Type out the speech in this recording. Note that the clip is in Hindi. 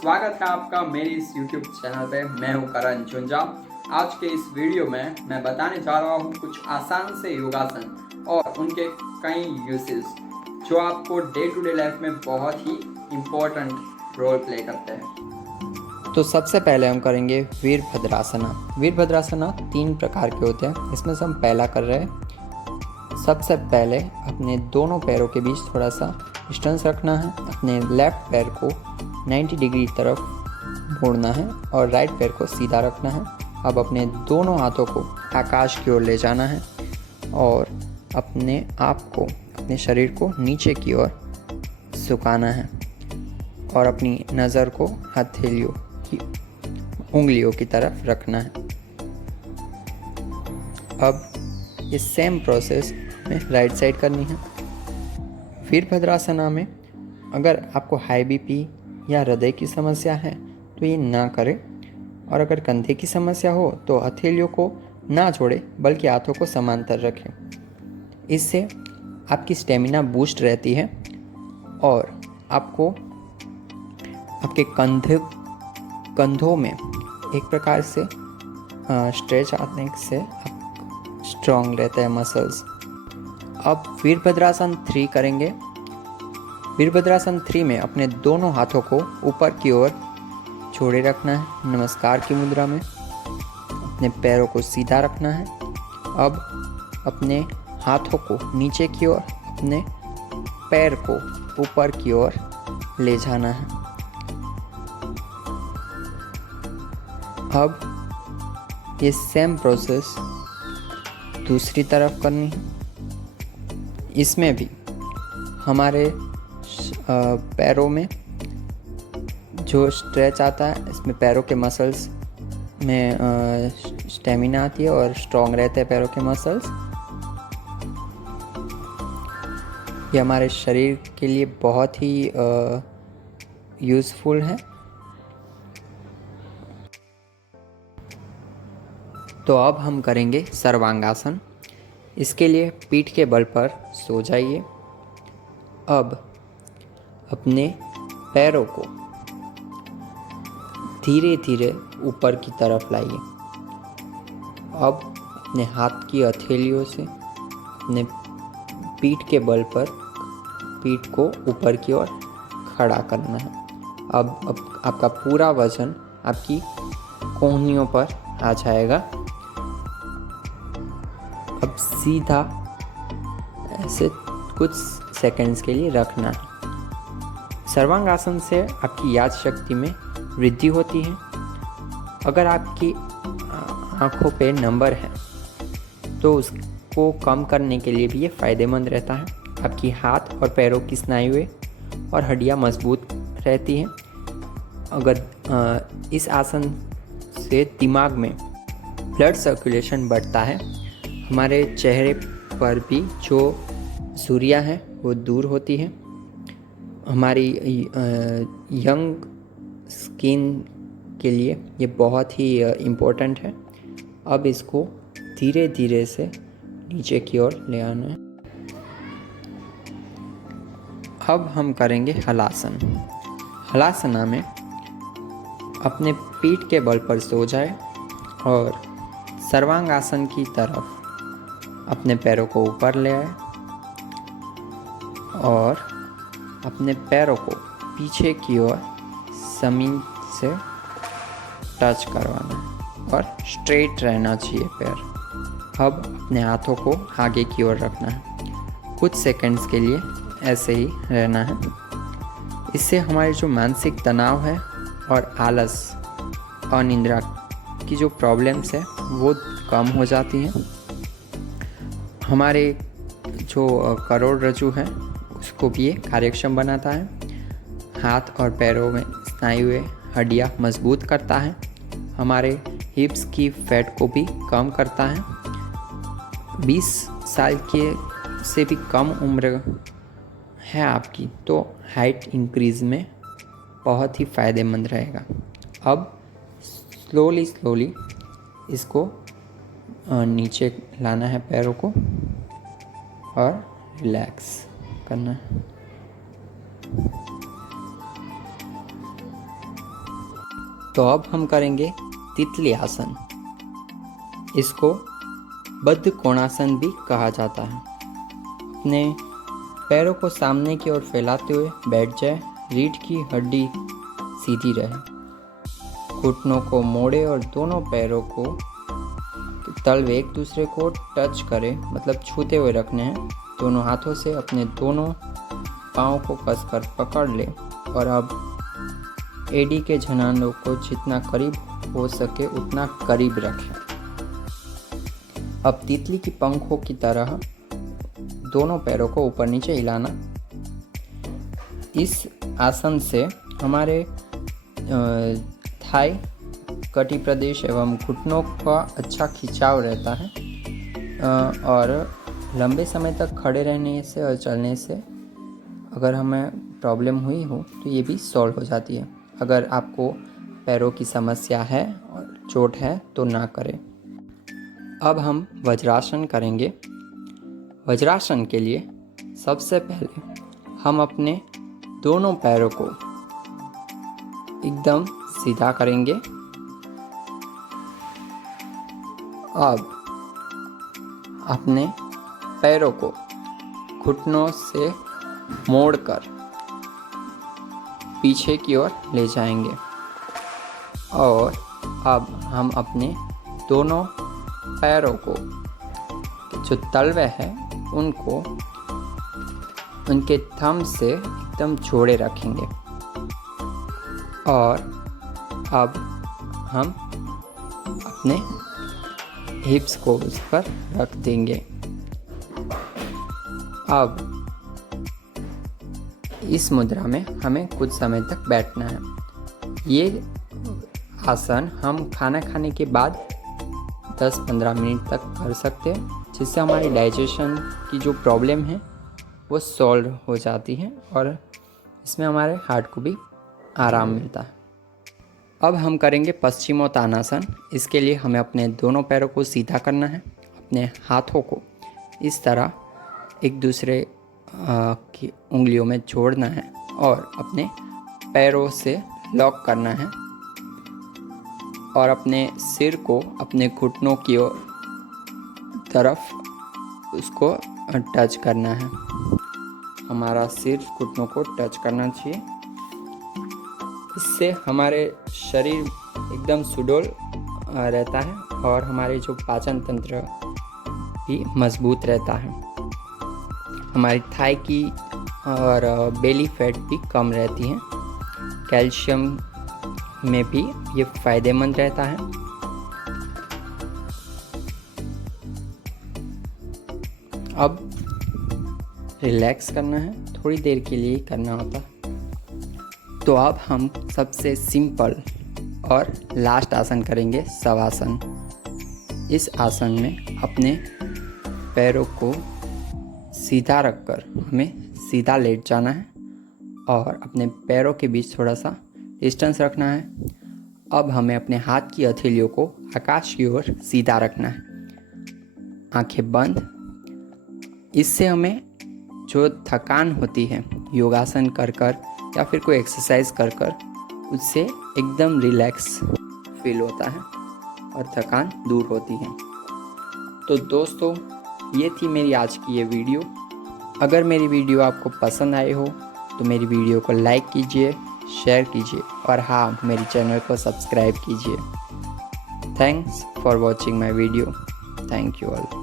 स्वागत है आपका मेरी इस YouTube चैनल पे। मैं हूं करण झुंझा। आज के इस वीडियो में मैं बताने जा रहा हूं कुछ आसान से योगासन और उनके कई यूसेस जो आपको डे टू डे लाइफ में बहुत ही इम्पोर्टेंट रोल प्ले करते हैं। तो सबसे पहले हम करेंगे वीरभद्रासना। वीरभद्रासना 3 प्रकार के होते हैं। इसमें से हम पहला कर रहे हैं। सबसे पहले अपने दोनों पैरों के बीच थोड़ा सा डिस्टेंस रखना है। अपने लेफ्ट पैर को 90 डिग्री तरफ मोड़ना है और राइट पैर को सीधा रखना है। अब अपने दोनों हाथों को आकाश की ओर ले जाना है और अपने आप को, अपने शरीर को नीचे की ओर झुकाना है और अपनी नज़र को हथेलियों की उंगलियों की तरफ रखना है। अब ये सेम प्रोसेस में राइट साइड करनी है। वीरभद्रासना में अगर आपको हाई बीपी या हृदय की समस्या है तो ये ना करें, और अगर कंधे की समस्या हो तो हथेलियों को ना जोड़े बल्कि हाथों को समांतर रखें। इससे आपकी स्टेमिना बूस्ट रहती है और आपको आपके कंधों में एक प्रकार से स्ट्रेच आने से आप स्ट्रॉन्ग रहते हैं मसल्स। अब वीरभद्रासन 3 करेंगे। वीरभद्रासन 3 में अपने दोनों हाथों को ऊपर की ओर जोड़े रखना है नमस्कार की मुद्रा में। अपने पैरों को सीधा रखना है। अब अपने हाथों को नीचे की ओर, अपने पैर को ऊपर की ओर ले जाना है। अब ये सेम प्रोसेस दूसरी तरफ करनी है। इसमें भी हमारे पैरों में जो स्ट्रेच आता है, इसमें पैरों के मसल्स में स्टेमिना आती है और स्ट्रॉन्ग रहते हैं पैरों के मसल्स। ये हमारे शरीर के लिए बहुत ही यूज़फुल है। तो अब हम करेंगे सर्वांगासन। इसके लिए पीठ के बल पर सो जाइए। अब अपने पैरों को धीरे धीरे ऊपर की तरफ लाइए। अब अपने हाथ की हथेलियों से अपने पीठ के बल पर पीठ को ऊपर की ओर खड़ा करना है। अब आपका पूरा वजन आपकी कोहनियों पर आ जाएगा। अब सीधा ऐसे कुछ सेकंड्स के लिए रखना है। सर्वांगासन से आपकी याद शक्ति में वृद्धि होती है। अगर आपकी आँखों पे नंबर है तो उसको कम करने के लिए भी ये फ़ायदेमंद रहता है। आपकी हाथ और पैरों की स्नायुएं और हड्डियाँ मजबूत रहती हैं। अगर इस आसन से दिमाग में ब्लड सर्कुलेशन बढ़ता है। हमारे चेहरे पर भी जो झुर्रियाँ हैं वो दूर होती है। हमारी यंग स्किन के लिए ये बहुत ही इम्पोर्टेंट है। अब इसको धीरे धीरे से नीचे की ओर ले आना है। अब हम करेंगे हलासन। हलासना में अपने पीठ के बल पर सो जाए और सर्वांगासन की तरफ अपने पैरों को ऊपर ले आए और अपने पैरों को पीछे की ओर ज़मीन से टच करवाना है और स्ट्रेट रहना चाहिए पैर। अब अपने हाथों को आगे की ओर रखना है। कुछ सेकंड्स के लिए ऐसे ही रहना है। इससे हमारे जो मानसिक तनाव है और आलस और निद्रा की जो प्रॉब्लम्स है वो कम हो जाती हैं। हमारे जो करोड़रज्जु है उसको भी ये कार्यक्षम बनाता है। हाथ और पैरों में स्नायुएं, हड्डियाँ मजबूत करता है। हमारे हिप्स की फैट को भी कम करता है। 20 साल के से भी कम उम्र है आपकी तो हाइट इंक्रीज़ में बहुत ही फ़ायदेमंद रहेगा। अब स्लोली इसको नीचे लाना है पैरों को और रिलैक्स करना है। तो अब हम करेंगे तितली आसन। इसको बद्ध कोणासन भी कहा जाता है। अपने पैरों को सामने की ओर फैलाते हुए बैठ जाए। रीढ़ की हड्डी सीधी रहे। घुटनों को मोड़े और दोनों पैरों को तलवे एक दूसरे को टच करें, मतलब छूते हुए रखने हैं। दोनों हाथों से अपने दोनों पाँव को कसकर पकड़ ले और अब एडी के जनानों को जितना करीब हो सके उतना करीब रखें। अब तितली की पंखों की तरह दोनों पैरों को ऊपर नीचे हिलाना। इस आसन से हमारे थाई, कटी प्रदेश एवं घुटनों का अच्छा खिंचाव रहता है और लंबे समय तक खड़े रहने से और चलने से अगर हमें प्रॉब्लम हुई हो तो ये भी सॉल्व हो जाती है। अगर आपको पैरों की समस्या है और चोट है तो ना करें। अब हम वज्रासन करेंगे। वज्रासन के लिए सबसे पहले हम अपने दोनों पैरों को एकदम सीधा करेंगे। अब अपने पैरों को घुटनों से मोड़कर पीछे की ओर ले जाएंगे और अब हम अपने दोनों पैरों को जो तलवे हैं उनको उनके थंब से एकदम जोड़े रखेंगे और अब हम अपने हिप्स को उस पर रख देंगे। अब इस मुद्रा में हमें कुछ समय तक बैठना है। ये आसन हम खाना खाने के बाद 10-15 मिनट तक कर सकते हैं, जिससे हमारी डाइजेशन की जो प्रॉब्लम है वो सॉल्व हो जाती है और इसमें हमारे हार्ट को भी आराम मिलता है। अब हम करेंगे पश्चिमोत्तानासन। इसके लिए हमें अपने दोनों पैरों को सीधा करना है। अपने हाथों को इस तरह एक दूसरे की उंगलियों में जोड़ना है और अपने पैरों से लॉक करना है और अपने सिर को अपने घुटनों की तरफ उसको टच करना है। हमारा सिर घुटनों को टच करना चाहिए। इससे हमारे शरीर एकदम सुडौल रहता है और हमारे जो पाचन तंत्र भी मजबूत रहता है। हमारी थाई की और बेली फैट भी कम रहती है। कैल्शियम में भी ये फायदेमंद रहता है। अब रिलैक्स करना है, थोड़ी देर के लिए ही करना होता है। तो अब हम सबसे सिंपल और लास्ट आसन करेंगे, शवासन। इस आसन में अपने पैरों को सीधा रखकर हमें सीधा लेट जाना है और अपने पैरों के बीच थोड़ा सा डिस्टेंस रखना है। अब हमें अपने हाथ की हथेलियों को आकाश की ओर सीधा रखना है, आंखें बंद। इससे हमें जो थकान होती है योगासन कर कर या फिर कोई एक्सरसाइज कर कर, उससे एकदम रिलैक्स फील होता है और थकान दूर होती है। तो दोस्तों, ये थी मेरी आज की ये वीडियो। अगर मेरी वीडियो आपको पसंद आई हो तो मेरी वीडियो को लाइक कीजिए, शेयर कीजिए और हाँ, मेरी चैनल को सब्सक्राइब कीजिए। Thanks for watching my video. Thank you all.